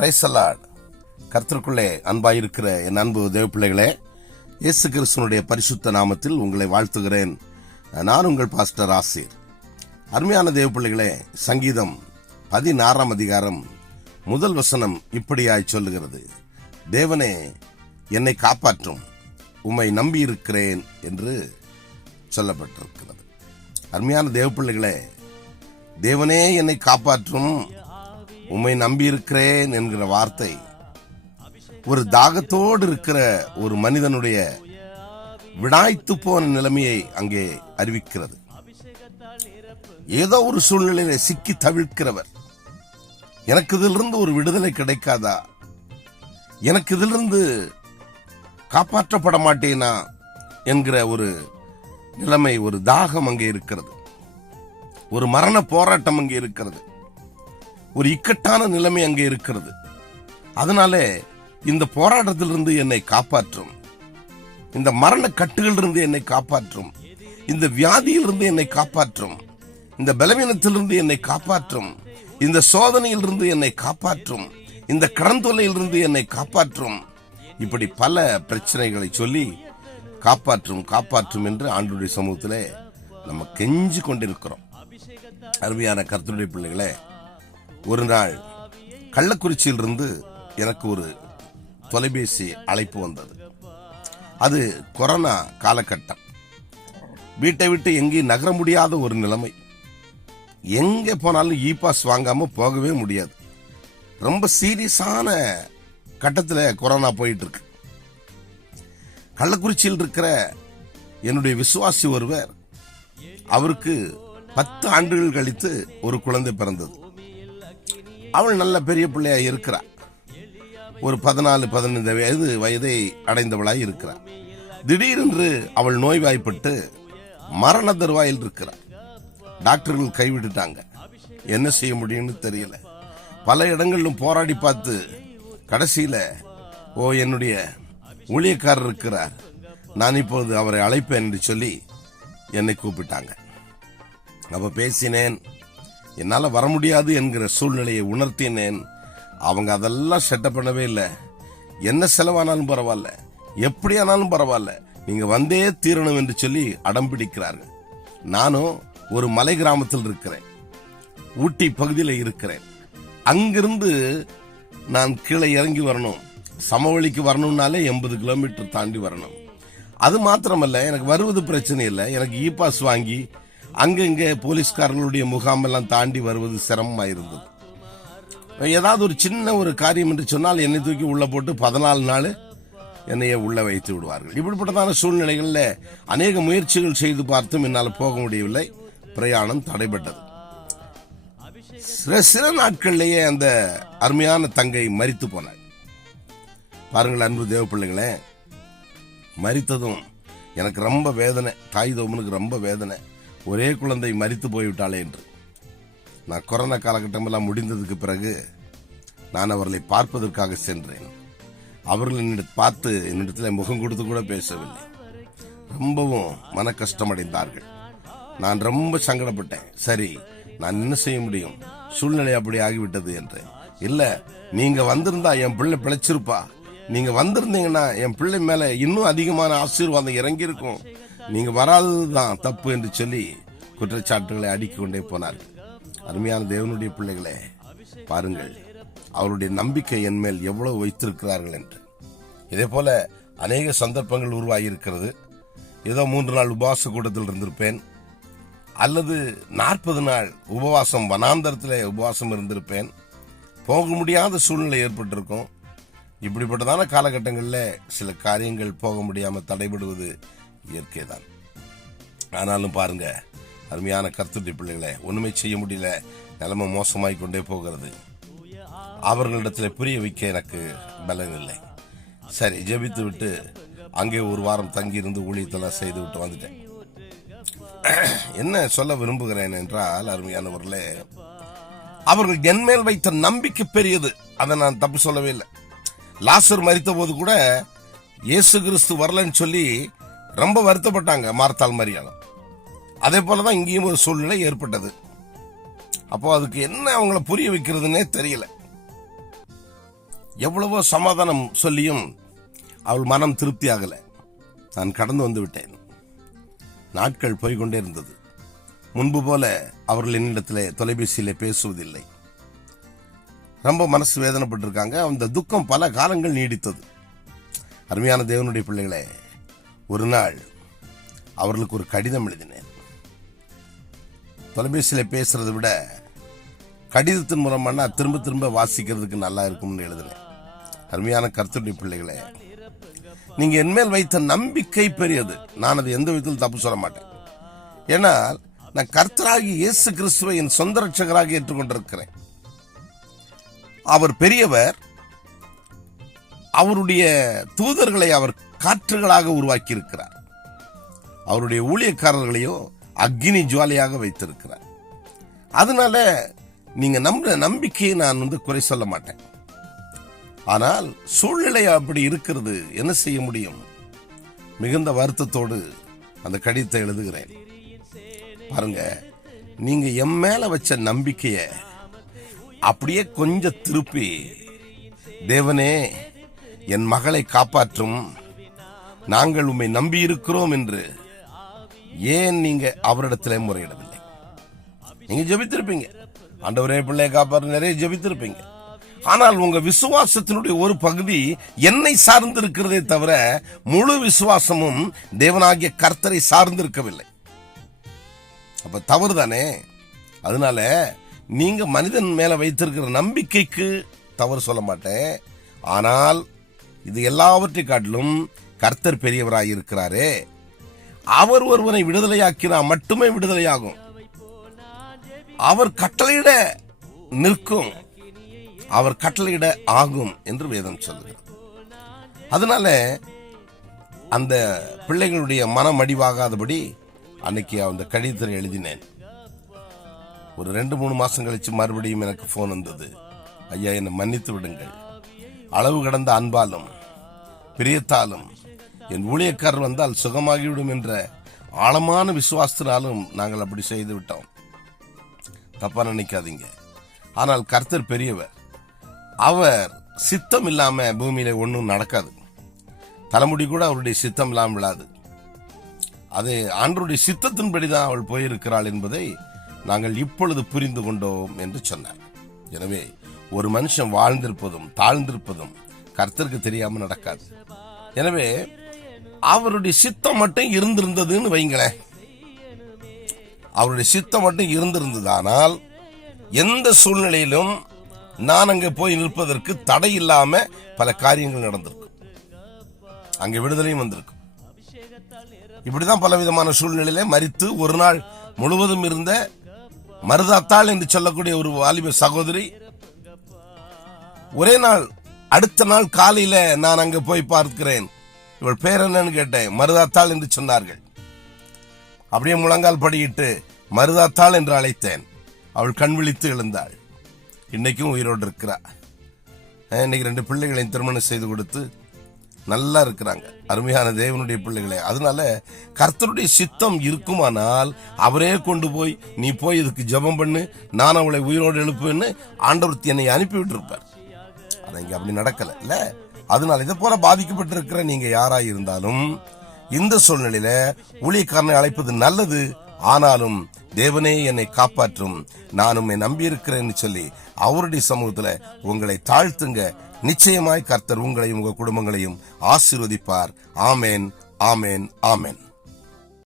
பிரைசலாட் கர்த்தருக்குள்ளே அன்பாயிருக்கிற என் அன்பு தேவப்பிள்ளைகளே இயேசு கிறிஸ்தனுடைய பரிசுத்த நாமத்தில் உங்களை வாழ்த்துகிறேன். நான் உங்கள் பாஸ்டர் ஆசிர். அருமையான தேவப்பிள்ளைகளே சங்கீதம் பதினாறாம் அதிகாரம் முதல் வசனம் இப்படியாய் சொல்லுகிறது. தேவனே என்னை காப்பாற்றும். உம்மை நம்பியிருக்கிறேன் என்று சொல்லப்பட்டிருக்கிறது. அருமையான தேவப்பிள்ளைகளே தேவனே என்னை காப்பாற்றும். உம்மை நம்பியிருக்கிறேன் என்கிற வார்த்தை. ஒரு தாகத்தோடு இருக்கிற ஒரு மனிதனுடைய விடாய்த்து போன நிலைமையை அங்கே அறிவிக்கிறது. ஏதோ ஒரு சூழ்நிலையில சிக்கி தவிர்க்கிறவர் எனக்கு இதிலிருந்து ஒரு விடுதலை கிடைக்காதா? எனக்கு இதிலிருந்து காப்பாற்றப்பட மாட்டேனா? என்கிற ஒரு நிலைமை ஒரு தாகம் அங்கே இருக்கிறது. ஒரு மரண போராட்டம் அங்கே இருக்கிறது. ஒரு இக்கட்டான நிலைமை அங்கே இருக்கிறது. அதனாலே இந்த போராட்டத்திலிருந்து என்னை காப்பாற்றும். இந்த மரண கட்டுகளிலிருந்து என்னை காப்பாற்றும். இந்த வியாதியிலிருந்து என்னை காப்பாற்றும். இந்த பலவீனத்திலிருந்து என்னை காப்பாற்றும். இந்த சோதனையிலிருந்து என்னை காப்பாற்றும். இந்த கடந்தொல்லையிலிருந்து என்னை காப்பாற்றும். இப்படி பல பிரச்சனைகளை சொல்லி காப்பாற்றும் காப்பாற்றும் என்று ஆண்டுடைய சமூகத்திலே நம்ம கெஞ்சி கொண்டிருக்கிறோம் அருமையான கருத்துடைய பிள்ளைகளே ஒரு நாள் கள்ளக்குறிச்சியிலிருந்து எனக்கு ஒரு தொலைபேசி அழைப்பு வந்தது. அது கொரோனா காலகட்டம். வீட்டை விட்டு எங்கேயும் நகர முடியாத ஒரு நிலைமை. எங்கே போனாலும் இ பாஸ் வாங்காமல் போகவே முடியாது. ரொம்ப சீரியஸான கட்டத்தில் கொரோனா போயிட்டு இருக்கு கள்ளக்குறிச்சியில் இருக்கிற என்னுடைய விசுவாசி ஒருவர் அவருக்கு பத்து ஆண்டுகள் கழித்து ஒரு குழந்தை பிறந்தது. அவள் நல்ல பெரிய பிள்ளையா இருக்கிறா. ஒரு பதினாலு பதினைந்து வயது வயதை அடைந்தவளாய் இருக்கிறார் திடீரென்று அவள் நோய்வாய்ப்பட்டு மரண தருவாயில் இருக்கிறார் டாக்டர்கள் கைவிட்டுட்டாங்க. என்ன செய்ய முடியும்னு தெரியல. பல இடங்களிலும் போராடி பார்த்து கடைசியில ஓ என்னுடைய ஊழியக்காரர் இருக்கிறார். நான் இப்போது அவரை அழைப்பேன் என்று சொல்லி என்னை கூப்பிட்டாங்க. அப்ப பேசினேன். என்னால் வர முடியாது என்கிற சூழ்நிலையை உணர்த்தினேன். அவங்க அதெல்லாம் செட்டப் பண்ணவே இல்லை. என்ன செலவானாலும் பரவாயில்ல. எப்படி ஆனாலும் பரவாயில்ல. நீங்க வந்தே தீரணும் என்று சொல்லி அடம் பிடிக்கிறார்கள். நானும் ஒரு மலை கிராமத்தில் இருக்கிறேன். ஊட்டி பகுதியில் இருக்கிறேன். அங்கிருந்து நான் கீழே இறங்கி வரணும். சமவெளிக்கு வரணும்னாலே எண்பது கிலோமீட்டர் தாண்டி வரணும். அது மாத்திரமல்ல எனக்கு வருவது பிரச்சனை இல்லை. எனக்கு இ பாஸ் வாங்கி அங்கங்கே போலீஸ்காரர்களுடைய முகாம் எல்லாம் தாண்டி வருவது சிரமமா இருந்தது ஏதாவது ஒரு சின்ன ஒரு காரியம் என்று சொன்னால் என்னை தூக்கி உள்ள போட்டு பதினாலு நாள் என்னைய உள்ள வைத்து விடுவார்கள். இப்படிப்பட்டதான சூழ்நிலைகளில் அநேக முயற்சிகள் செய்து பார்த்தும் என்னால் போக முடியவில்லை. பிரயாணம் தடைபட்டது. சில சில நாட்கள்லேயே அந்த அருமையான தங்கை மறித்து போனாள். பாருங்கள் அன்பு தேவ பிள்ளைங்களே மறித்ததும் எனக்கு ரொம்ப வேதனை தாய் தோமனுக்கு ரொம்ப வேதனை. ஒரே குழந்தை மறித்து போய்விட்டாளே என்று. நான் கொரோனா காலகட்டமெல்லாம் முடிந்ததுக்கு பிறகு நான் அவர்களை பார்ப்பதற்காக சென்றேன். அவர்கள் என்னிடம் பார்த்து என்னிடத்தில் முகம் கொடுத்து கூட பேசவில்லை. ரொம்பவும் மன கஷ்டமடைந்தார்கள் நான் ரொம்ப சங்கடப்பட்டேன். சரி நான் என்ன செய்ய முடியும்? சூழ்நிலை அப்படி ஆகிவிட்டது என்று இல்ல நீங்க வந்திருந்தா என் பிள்ளை பிழைச்சிருப்பா. நீங்க வந்திருந்தீங்கன்னா என் பிள்ளை மேல இன்னும் அதிகமான ஆசீர்வாதம் இறங்கி நீங்கள் நீங்க வராததுதான் தப்பு என்று சொல்லி குற்றச்சாட்டுகளை அடுக்கிக் கொண்டே அருமையான தேவனுடைய பிள்ளைகளே பாருங்கள் அவருடைய நம்பிக்கை என் மேல் எவ்வளவு வைத்திருக்கிறார்கள் என்று. இதே போல அநேக சந்தர்ப்பங்கள் உருவாகி இருக்கிறது ஏதோ மூன்று நாள் உபவாச கூட்டத்தில் இருந்திருப்பேன். அல்லது நாற்பது நாள் உபவாசம் வனாந்தரத்தில் உபவாசம் இருந்திருப்பேன். போக முடியாத சூழ்நிலை ஏற்பட்டிருக்கும். இப்படிப்பட்டதான காலகட்டங்களில் சில காரியங்கள் போக முடியாமல் தடைபடுவது இயற்கை தான். ஆனாலும் பாருங்க அருமையான கருத்துட்டி பிள்ளைகளை ஒண்ணுமே செய்ய முடியல. நிலைமை மோசமாய் கொண்டே போகிறது. அவர்களிடத்தில் புரிய வைக்க எனக்கு பலன் இல்லை. சரி ஜெபித்து விட்டு அங்கே ஒரு வாரம் தங்கி இருந்து ஊழியத்தெல்லாம் செய்து விட்டு வந்துட்டேன். என்ன சொல்ல விரும்புகிறேன் என்றால் அருமையானவர்களே அவர்கள் என் மேல் வைத்த நம்பிக்கை பெரியது. அதை நான் தப்பு சொல்லவே இல்லை. லாசர் மறித்த போது கூட இயேசு கிறிஸ்து வரலன்னு சொல்லி ரொம்ப வருத்தப்பட்டாங்க மார்த்தால் மரியாதை அதே போலதான் இங்கேயும் ஒரு சூழ்நிலை ஏற்பட்டது. அப்போ அதுக்கு என்ன அவங்கள புரிய வைக்கிறதுனே தெரியல. எவ்வளவோ சமாதானம் சொல்லியும் அவள் மனம் திருப்தி ஆகலை. நான் கடந்து வந்து விட்டேன். நாட்கள் போய்கொண்டே இருந்தது. முன்பு போல அவர்கள் என்னிடத்திலே தொலைபேசியிலே பேசுவதில்லை. ரொம்ப மனசு வேதனைப்பட்டிருக்காங்க. அந்த துக்கம் பல காலங்கள் நீடித்தது. அருமையான தேவனுடைய பிள்ளைகளே ஒரு நாள் அவர்களுக்கு ஒரு கடிதம் எழுதினேன். தொலைபேசியில் பேசுறதை விட கடிதத்தின் மூலமான திரும்ப திரும்ப வாசிக்கிறதுக்கு நல்லா இருக்கும்னு எழுதினேன். அருமையான கருத்துடைய பிள்ளைகளே நீங்க என்மேல் வைத்த நம்பிக்கை பெரியது. நான் அது எந்த விதத்தில் தப்பு சொல்ல மாட்டேன். ஏன்னா நான் கர்த்தராகி இயேசு கிறிஸ்துவை என் சொந்த ரட்சகராக ஏற்றுக்கொண்டிருக்கிறேன். அவர் பெரியவர் அவருடைய தூதர்களை அவர் காற்றுகளாக உருவாக்கி இருக்கிறார் அவருடைய ஊழியக்காரர்களையோ அக்னி ஜுவாலையாக வைத்திருக்கிறார். அதனால நீங்க நம்புற நம்பிக்கையை நான் வந்து குறை சொல்ல மாட்டேன். ஆனால் சூழ்நிலை அப்படி இருக்கிறது என்ன செய்ய முடியும்? மிகுந்த வருத்தத்தோடு அந்த கடிதத்தை எழுதுகிறேன். பாருங்க நீங்க என் மேல வச்ச நம்பிக்கைய அப்படியே கொஞ்சம் திருப்பி தேவனே என் மகளை காப்பாற்றும் நாங்கள் உம்மை நம்பி இருக்கிறோம் என்று ஏன் நீங்க அவரிடத்துல முறையிடவில்லை? நீங்க ஜெபித்திருப்பீங்க. ஆண்டவரே பிள்ளையை காப்பாறு நிறைய ஜெபித்திருப்பீங்க. ஆனால் உங்க விசுவாசத்தினுடைய ஒரு பகுதி என்னை சார்ந்திருக்கிறதே தவிர முழு விசுவாசமும் தேவனாகிய கர்த்தரை சார்ந்திருக்கவில்லை. அப்ப தவறு தானே அதனால நீங்க மனிதன் மேல வைத்திருக்கிற நம்பிக்கைக்கு தவறு சொல்ல மாட்டேன். ஆனால் இது எல்லாவற்றை காட்டிலும் கர்த்தர் பெரியவராய் இருக்கிறாரே அவர் ஒருவனை விடுதலையாக்கினா மட்டுமே விடுதலையாகும். அவர் கட்டளையிட நிற்கும். அவர் கட்டளையிட ஆகும் என்று வேதம் சொல்லுகிறது. அதனால அந்த பிள்ளைகளுடைய மனம் அடிவாகாதபடி அன்னைக்கு அந்த கடிதத்தில் எழுதினேன். ஒரு ரெண்டு மூணு மாசம் கழிச்சு மறுபடியும் எனக்கு போன் வந்தது. ஐயா என்னை மன்னித்து விடுங்கள். அளவு கடந்த அன்பாலும் பிரியத்தாலும் என் ஊழியக்காரர் வந்தால் சுகமாகிவிடும் என்ற ஆழமான விசுவாசத்தினாலும் நாங்கள் அப்படி செய்து விட்டோம். தப்பா நினைக்காதீங்க. ஆனால் கர்த்தர் பெரியவர். அவர் சித்தம் இல்லாம பூமியில ஒன்றும் நடக்காது. தலைமுடி கூட அவருடைய சித்தம் இல்லாமல் விழாது. அது ஆண்டருடைய சித்தத்தின்படி தான் அவள் போயிருக்கிறாள் என்பதை நாங்கள் இப்பொழுது புரிந்து கொண்டோம் என்று சொன்னார். எனவே ஒரு மனுஷன் வாழ்ந்திருப்பதும் தாழ்ந்திருப்பதும் கர்த்தருக்கு தெரியாமல் நடக்காது. எனவே அவருடைய சித்தம் மட்டும் இருந்திருந்ததுன்னு வைங்களேன். அவருடைய சித்தம் மட்டும் இருந்திருந்ததானால் எந்த சூழ்நிலையிலும் நான் அங்கே போய் நிற்பதற்கு தடை இல்லாம பல காரியங்கள் நடந்திருக்கும் அங்கே விடுதலையும் வந்திருக்கும் இப்படிதான் பலவிதமான சூழ்நிலையில மறித்து ஒரு நாள் முழுவதும் இருந்த மருதாத்தாள் என்று சொல்லக்கூடிய ஒரு வாலிப சகோதரி ஒரே நாள் அடுத்த நாள் காலையில நான் அங்க போய் பார்க்கிறேன். இவள் பேர் என்னன்னு கேட்டேன். மருதாத்தாள் என்று சொன்னார்கள். அப்படியே முழங்கால் படியிட்டு மருதாத்தாள் என்று அழைத்தேன். அவள் கண் விழித்து எழுந்தாள். இன்னைக்கும் உயிரோடு இருக்கிறா. இன்னைக்கு ரெண்டு பிள்ளைகளையும் திருமணம் செய்து கொடுத்து நல்லா இருக்கிறாங்க. அருமையான தேவனுடைய பிள்ளைகளே. அதனால கர்த்தருடைய சித்தம் இருக்குமானால் அவரே கொண்டு போய் நீ போய் இதுக்கு ஜெபம் பண்ணு நான் அவளை உயிரோடு எழுப்புன்னு ஆண்டவர் என்னை அனுப்பி விட்டிருப்பார் ஆனா இங்க அப்படி நடக்கல. இல்ல? அதனால இதை போல பாதிக்கப்பட்டிருக்கிற நீங்க யாரா இருந்தாலும் இந்த சூழ்நிலையில ஊழியக்காரனை அழைப்பது நல்லது. ஆனாலும் தேவனே என்னை காப்பாற்றும். நான் உண்மை நம்பியிருக்கிறேன்னு சொல்லி அவருடைய சமூகத்துல உங்களை தாழ்த்துங்க. நிச்சயமாய் கர்த்தர் உங்களையும் உங்க குடும்பங்களையும் ஆசீர்வதிப்பார். ஆமேன் ஆமேன் ஆமேன்.